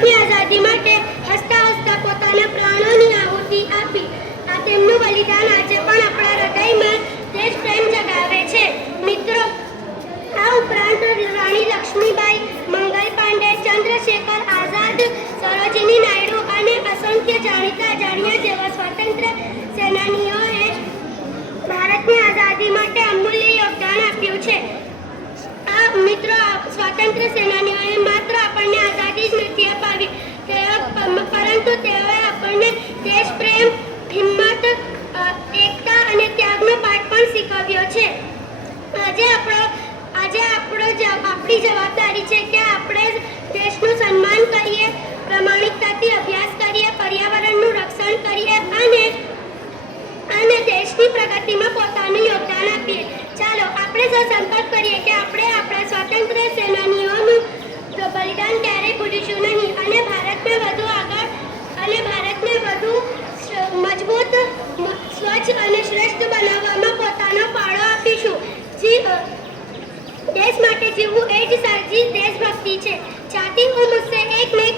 દેશની આઝાદી માટે હસતા હસતા પોતાના પ્રાણોની આહુતિ આપી. આ તેમનું બલિદાન આજે પણ આપણા હૃદયમાં દેશ પ્રેમ જગાવે છે. મિત્રો, આ ઉપરાંત રાણી લક્ષ્મીબાઈ, મંગલ પાંડે, ચંદ્રશેખર આઝાદ, સરોજિની નાયડુ અને અસંખ્ય જાણીતા અજાણ્યા જેવા સ્વતંત્ર સેનાનીઓએ ભારતની આઝાદી માટે અમૂલ્ય યોગદાન આપ્યું છે. મિત્રો, સ્વાતંત્ર્ય સેનાનીઓએ માત્ર આપણને આઝાદી જ નથી અપાવી, પરંતુ તેઓએ આપણને દેશ પ્રેમ, હિંમત, એકતા અને ત્યાગનો પાઠ પણ શીખવ્યો છે. આજે આપણી જવાબદારી છે કે આપણે દેશનું સન્માન કરીએ, પ્રામાણિકતાથી અભ્યાસ કરીએ, પર્યાવરણનું રક્ષણ કરીએ અને દેશની પ્રગતિમાં પોતાનું યોગદાન આપીએ. ચાલો આપણે સૌ સંકલ્પ કરીએ કે આપણે આપણા સ્વાતંત્ર્ય સેનાનીઓનું બલિદાન ક્યારેય ભૂલીશું નહીં અને ભારતને વધુ મજબૂત, સ્વચ્છ અને શ્રેષ્ઠ બનાવવામાં પોતાનો ફાળો આપીશું. देश माटे जीवવું એ જ સાચી દેશભક્તિ છે. ચાહતી હું મુझसे एक नेक